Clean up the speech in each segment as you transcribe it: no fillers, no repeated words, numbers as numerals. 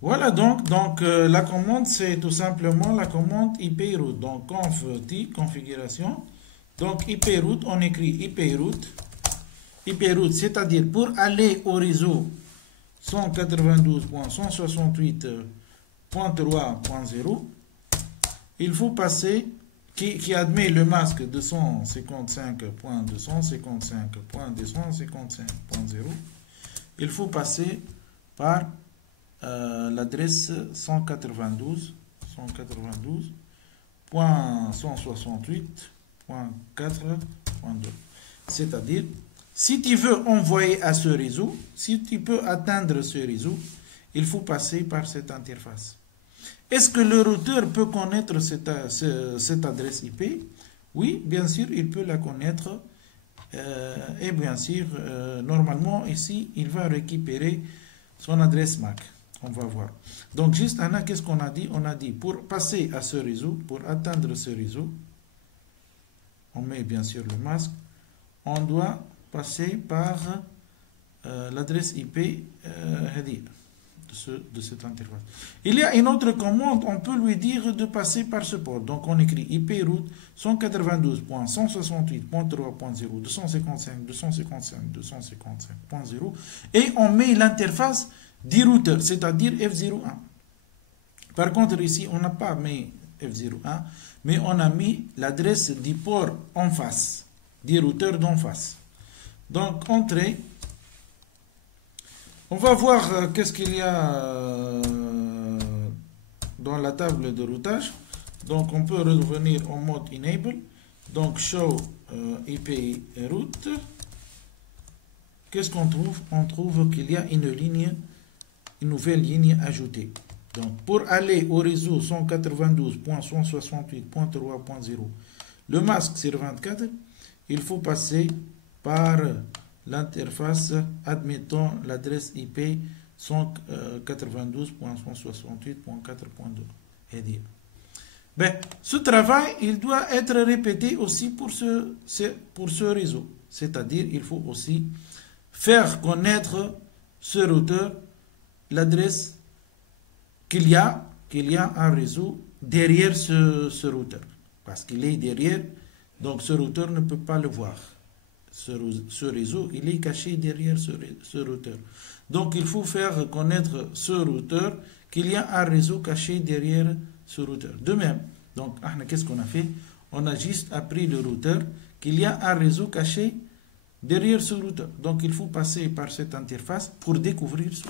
Voilà donc la commande c'est tout simplement la commande IP route. Donc conf t configuration. Donc IP route, on écrit IP route, c'est-à-dire pour aller au réseau 192.168.3.0, il faut passer qui admet le masque 255.255.255.0, il faut passer par l'adresse 192.168.4.2. C'est-à-dire, si tu veux envoyer à ce réseau, si tu peux atteindre ce réseau, il faut passer par cette interface. Est-ce que le routeur peut connaître cette adresse IP? Oui, bien sûr, il peut la connaître. Et bien sûr, normalement, ici, il va récupérer son adresse MAC. On va voir. Donc, juste, Anna, qu'est-ce qu'on a dit? On a dit, pour passer à ce réseau, pour atteindre ce réseau, on met bien sûr le masque, on doit passer par l'adresse IP de cette interface. Il y a une autre commande, on peut lui dire de passer par ce port. Donc on écrit IP route 192.168.3.0 255 255 255.0 et on met l'interface du routeur, c'est-à-dire F01. Par contre ici on n'a pas mis F01, mais on a mis l'adresse du port en face, du routeur d'en face. Donc entrée. On va voir qu'est-ce qu'il y a dans la table de routage. Donc on peut revenir en mode enable. Donc show IP route. Qu'est-ce qu'on trouve? On trouve qu'il y a une nouvelle ligne ajoutée. Donc pour aller au réseau 192.168.3.0, le masque sur 24, il faut passer par l'interface admettant l'adresse IP 192.168.4.2. Ben, ce travail, il doit être répété aussi pour ce réseau. C'est-à-dire, il faut aussi faire connaître ce routeur l'adresse qu'il y a un réseau derrière ce routeur. Parce qu'il est derrière, donc ce routeur ne peut pas le voir. Ce réseau, il est caché derrière ce routeur. Donc, il faut faire connaître ce routeur qu'il y a un réseau caché derrière ce routeur. De même, donc, qu'est-ce qu'on a fait? On a juste appris le routeur qu'il y a un réseau caché derrière ce routeur. Donc, il faut passer par cette interface pour découvrir ce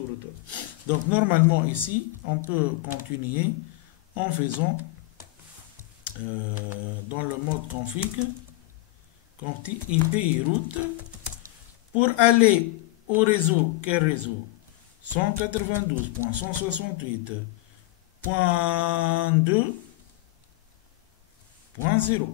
routeur. Donc, normalement, ici, on peut continuer en faisant dans le mode config, IP route pour aller au réseau. Quel réseau? 192.168.2.0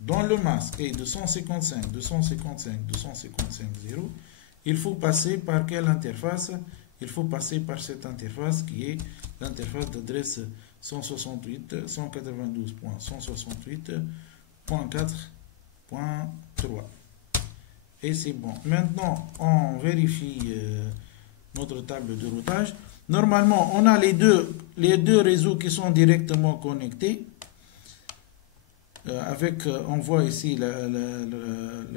dans le masque est 255 255 255.0. Il faut passer par quelle interface? Il faut passer par cette interface qui est l'interface d'adresse 168.168.4.3. Et c'est bon. Maintenant, on vérifie notre table de routage. Normalement, on a les deux réseaux qui sont directement connectés. On voit ici la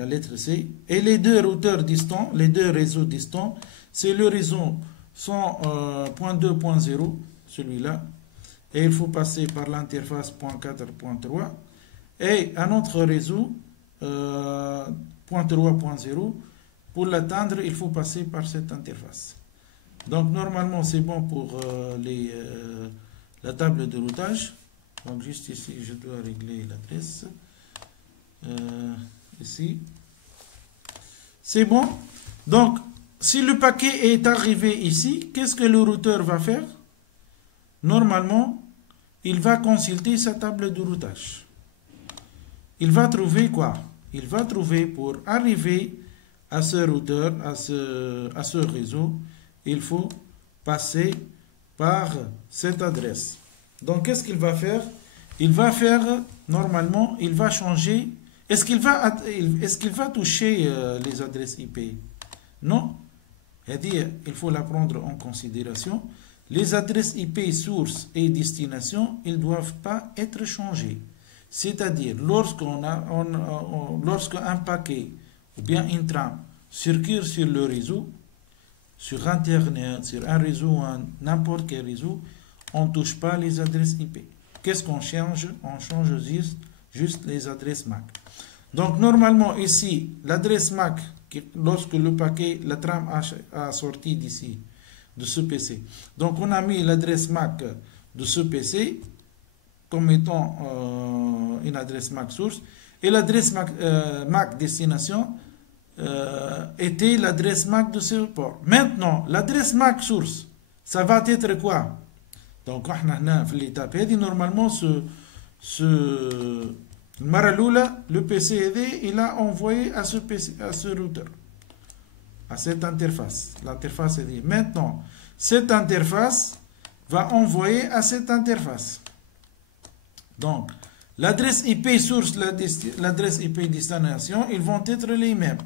lettre C. Et les deux routeurs distants, les deux réseaux distants, c'est le réseau 100.2.0, celui-là. Et il faut passer par l'interface .4.3. Et un autre réseau, 3.0, pour l'atteindre, il faut passer par cette interface. Donc, normalement, c'est bon pour la table de routage. Donc, juste ici, je dois régler l'adresse. Ici. C'est bon. Donc, si le paquet est arrivé ici, qu'est-ce que le routeur va faire? Normalement, il va consulter sa table de routage. Il va trouver quoi? Il va trouver pour arriver à ce routeur, à ce réseau, il faut passer par cette adresse. Donc, qu'est-ce qu'il va faire? Il va faire, normalement, il va changer. Est-ce qu'il va toucher les adresses IP? Non. C'est-à-dire, il faut la prendre en considération. les adresses IP source et destination, ils ne doivent pas être changées. C'est-à-dire, lorsqu'un paquet ou bien une trame circule sur le réseau, sur Internet, sur un réseau ou n'importe quel réseau, on ne touche pas les adresses IP. Qu'est-ce qu'on change? On change juste les adresses MAC. Donc, normalement, ici, l'adresse MAC, lorsque le paquet, la trame a sorti d'ici, de ce PC. Donc, on a mis l'adresse MAC de ce PC comme étant une adresse MAC source. Et l'adresse MAC destination était l'adresse MAC de ce port. Maintenant, l'adresse MAC source, ça va être quoi? Donc, on a fait l'étape. Normalement, le PC il a envoyé à ce PC, à ce routeur, à cette interface. L'interface est dit. Maintenant, cette interface va envoyer à cette interface. Donc, l'adresse IP source, l'adresse IP destination, ils vont être les mêmes.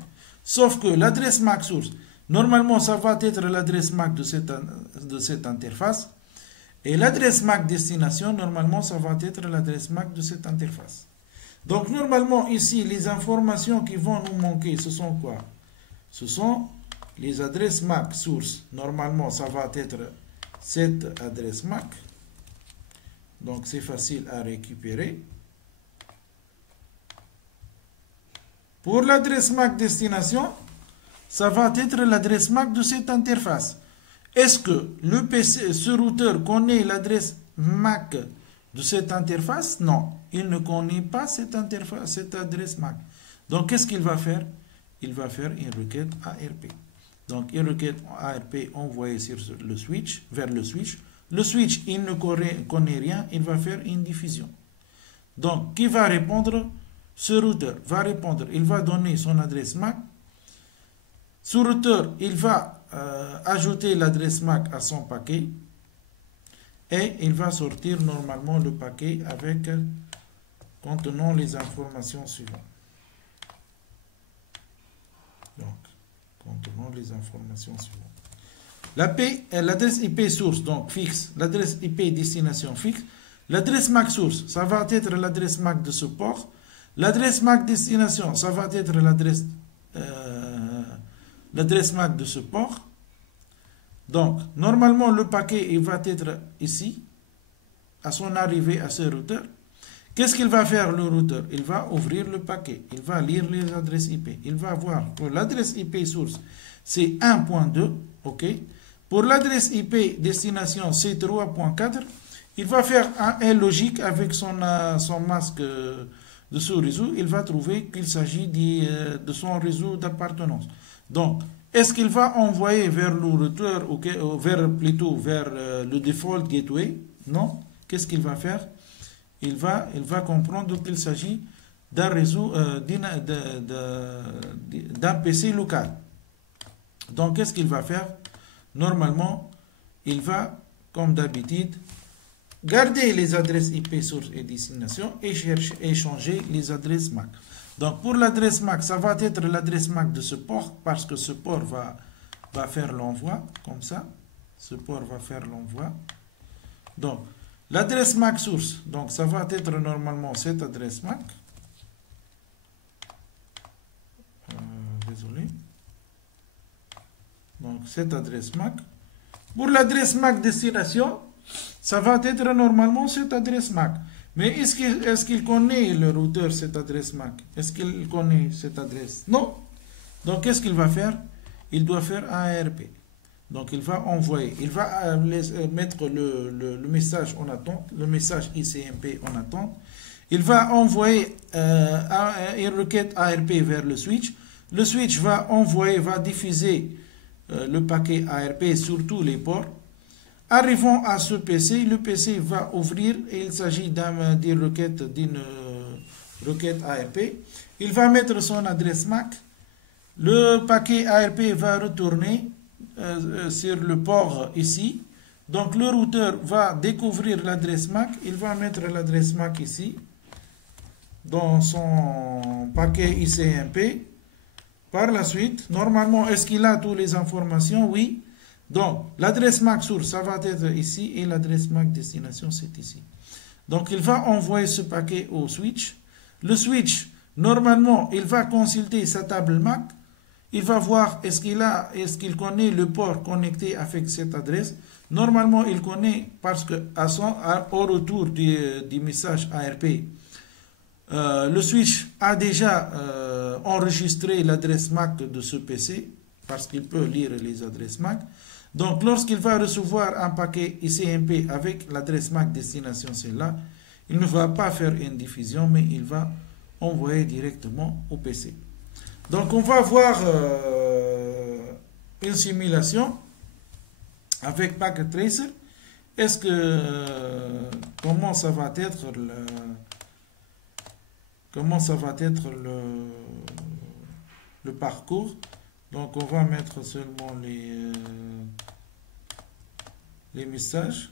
Sauf que l'adresse MAC source, normalement, ça va être l'adresse MAC de cette interface. Et l'adresse MAC destination, normalement, ça va être l'adresse MAC de cette interface. Donc, normalement, ici, les informations qui vont nous manquer, ce sont quoi? Ce sont les adresses MAC source. Normalement, ça va être cette adresse MAC. Donc, c'est facile à récupérer. Pour l'adresse MAC destination, ça va être l'adresse MAC de cette interface. Est-ce que le PC, ce routeur connaît l'adresse MAC de cette interface? Non, il ne connaît pas cette interface, cette adresse MAC. Donc, qu'est-ce qu'il va faire? Il va faire une requête ARP. Donc, une requête ARP envoyée sur le switch, vers le switch. Le switch, il ne connaît rien, il va faire une diffusion. Donc, qui va répondre? Ce routeur va répondre, il va donner son adresse MAC. Ce routeur, il va ajouter l'adresse MAC à son paquet et il va sortir normalement le paquet avec contenant les informations suivantes. Donc, contenant les informations suivantes. L'adresse IP source, donc fixe, l'adresse IP destination fixe. L'adresse MAC source, ça va être l'adresse MAC de ce port. L'adresse MAC destination, ça va être l'adresse MAC de ce port. Donc, normalement, le paquet il va être ici, à son arrivée à ce routeur. Qu'est-ce qu'il va faire le routeur? Il va ouvrir le paquet, il va lire les adresses IP. Il va voir que l'adresse IP source, c'est 1.2, ok? Pour l'adresse IP destination, c'est 3.4. Il va faire un logique avec son masque de ce réseau. Il va trouver qu'il s'agit de son réseau d'appartenance. Donc, est-ce qu'il va envoyer vers le routeur ou vers le default gateway? Non. Qu'est-ce qu'il va faire? Il va comprendre qu'il s'agit d'un réseau, d'un PC local. Donc, qu'est-ce qu'il va faire? Normalement, il va, comme d'habitude, garder les adresses IP source et destination et changer les adresses MAC. Donc, pour l'adresse MAC, ça va être l'adresse MAC de ce port parce que ce port va faire l'envoi, comme ça. Ce port va faire l'envoi. Donc, l'adresse MAC source, donc ça va être normalement cette adresse MAC. Désolé. Donc, cette adresse MAC. Pour l'adresse MAC destination, ça va être normalement cette adresse MAC. Mais est-ce qu'il connaît le routeur cette adresse MAC? Est-ce qu'il connaît cette adresse? Non. Donc, qu'est-ce qu'il va faire? Il doit faire un ARP. Donc, il va envoyer, il va mettre le message en attente, le message ICMP en attente. Il va envoyer une requête ARP vers le switch. Le switch va diffuser le paquet ARP sur tous les ports. Arrivant à ce PC, le PC va ouvrir et il s'agit d'une requête ARP. Il va mettre son adresse MAC. Le paquet ARP va retourner sur le port ici. Donc le routeur va découvrir l'adresse MAC. Il va mettre l'adresse MAC ici dans son paquet ICMP. Par la suite, normalement, est-ce qu'il a toutes les informations? Oui. Donc, l'adresse MAC source, ça va être ici et l'adresse MAC destination, c'est ici. Donc, il va envoyer ce paquet au switch. Le switch, normalement, il va consulter sa table MAC. Il va voir est-ce qu'il connaît le port connecté avec cette adresse. Normalement, il connaît parce que au retour du message ARP, le switch a déjà enregistré l'adresse MAC de ce PC parce qu'il peut lire les adresses MAC. Donc, lorsqu'il va recevoir un paquet ICMP avec l'adresse MAC destination, celle-là, il ne va pas faire une diffusion, mais il va envoyer directement au PC. Donc, on va voir une simulation avec Packet Tracer. Est-ce que comment ça va être le parcours? Donc, on va mettre seulement les messages.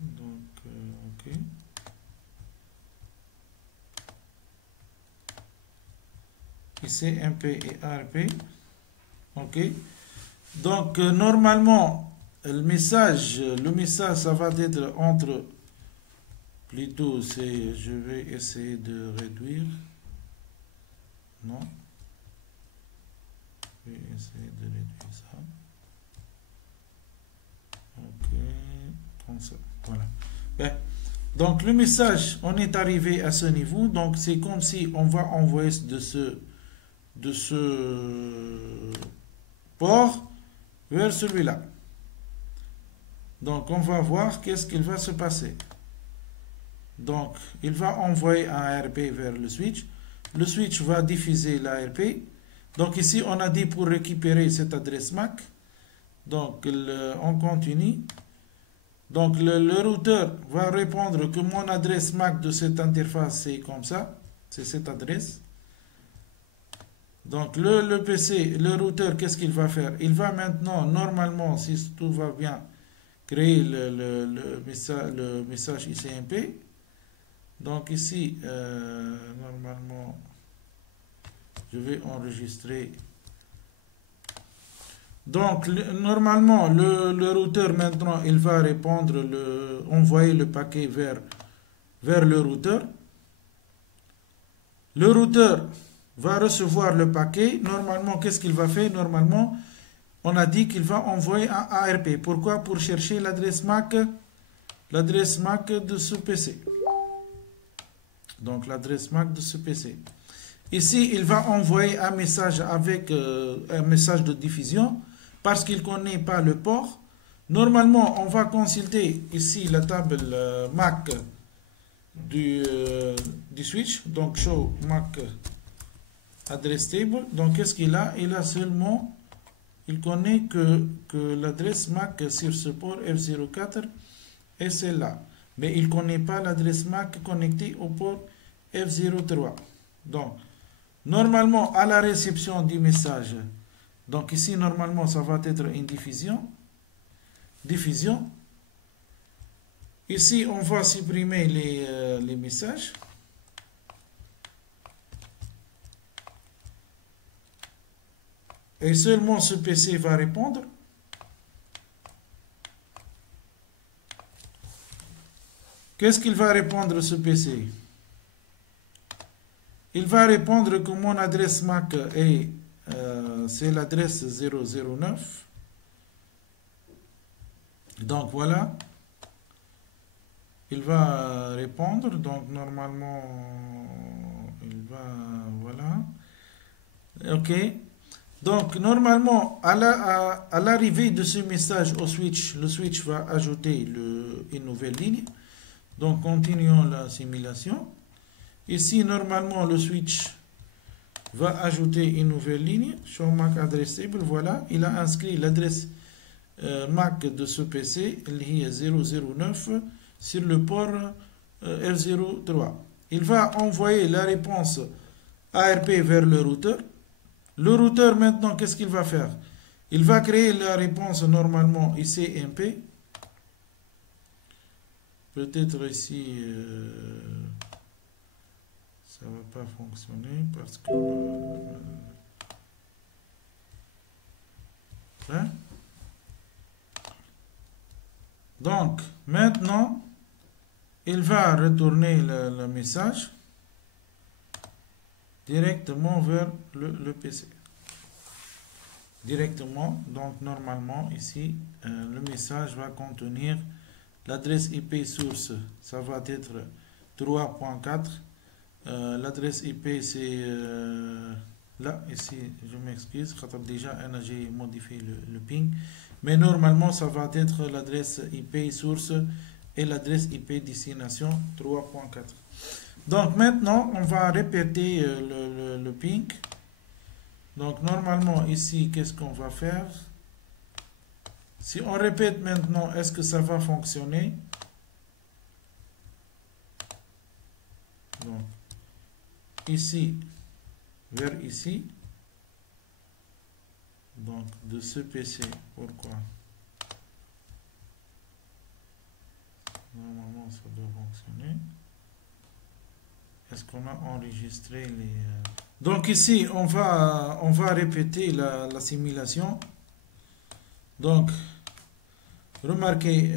Donc, OK. Ici, MP et ARP. OK. Donc, normalement, le message, ça va être entre, plutôt, je vais essayer de réduire. Non. Je vais essayer de réduire ça. OK. Comme ça. Voilà. Ben, donc, le message, on est arrivé à ce niveau. Donc, c'est comme si on va envoyer de ce port vers celui-là. Donc, on va voir qu'est-ce qu'il va se passer. Donc, il va envoyer un ARP vers le switch. Le switch va diffuser l'ARP. Donc, ici, on a dit pour récupérer cette adresse MAC. Donc, on continue. Donc, le routeur va répondre que mon adresse MAC de cette interface, c'est comme ça. C'est cette adresse. Donc, le PC, le routeur, qu'est-ce qu'il va faire? Il va maintenant, normalement, si tout va bien, créer le message ICMP. Donc, ici, normalement, je vais enregistrer. Donc, normalement, le routeur, maintenant, il va répondre, envoyer le paquet vers le routeur. Le routeur va recevoir le paquet. Normalement, qu'est-ce qu'il va faire? Normalement, on a dit qu'il va envoyer un ARP. Pourquoi? Pour chercher l'adresse MAC de ce PC. Donc, l'adresse MAC de ce PC. Ici, il va envoyer un message avec un message de diffusion parce qu'il ne connaît pas le port. Normalement, on va consulter ici la table MAC du switch. Donc, show MAC address table. Donc, qu'est-ce qu'il a? Il a seulement, il connaît que l'adresse MAC sur ce port F04 est celle-là. Mais il ne connaît pas l'adresse MAC connectée au port F03. Donc, normalement, à la réception du message, donc ici, normalement, ça va être une diffusion. Diffusion. Ici, on va supprimer les messages. Et seulement ce PC va répondre. Qu'est-ce qu'il va répondre ce PC? Il va répondre que mon adresse MAC est c'est l'adresse 009. Donc voilà. Il va répondre. Donc normalement, il va... Voilà. OK. Donc normalement, à l'arrivée de ce message au switch, le switch va ajouter une nouvelle ligne. Donc continuons la simulation. Ici, normalement, le switch va ajouter une nouvelle ligne. Show MAC address table. Voilà, il a inscrit l'adresse MAC de ce PC, qui est 009, sur le port F03. Il va envoyer la réponse ARP vers le routeur. Le routeur, maintenant, qu'est-ce qu'il va faire? Il va créer la réponse normalement ICMP. Peut-être ici... ça ne va pas fonctionner parce que Hein? Donc, maintenant, il va retourner le message directement vers le PC. Directement, donc normalement ici, le message va contenir l'adresse IP source, ça va être 3.4. L'adresse IP c'est là, ici, je m'excuse, déjà j'ai modifié le ping, mais normalement ça va être l'adresse IP source et l'adresse IP destination 3.4. Donc maintenant on va répéter le ping. Donc normalement ici, qu'est-ce qu'on va faire? Si on répète maintenant, est-ce que ça va fonctionner? Donc ici vers ici. Donc de ce PC, pourquoi? Normalement ça doit fonctionner. Est-ce qu'on a enregistré les... Donc ici, on va répéter la simulation. Donc, remarquez,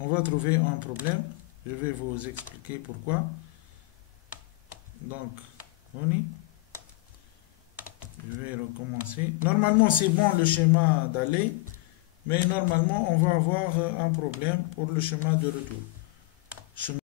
on va trouver un problème. Je vais vous expliquer pourquoi. Donc, je vais recommencer. Normalement, c'est bon le schéma d'aller, mais normalement, on va avoir un problème pour le schéma de retour.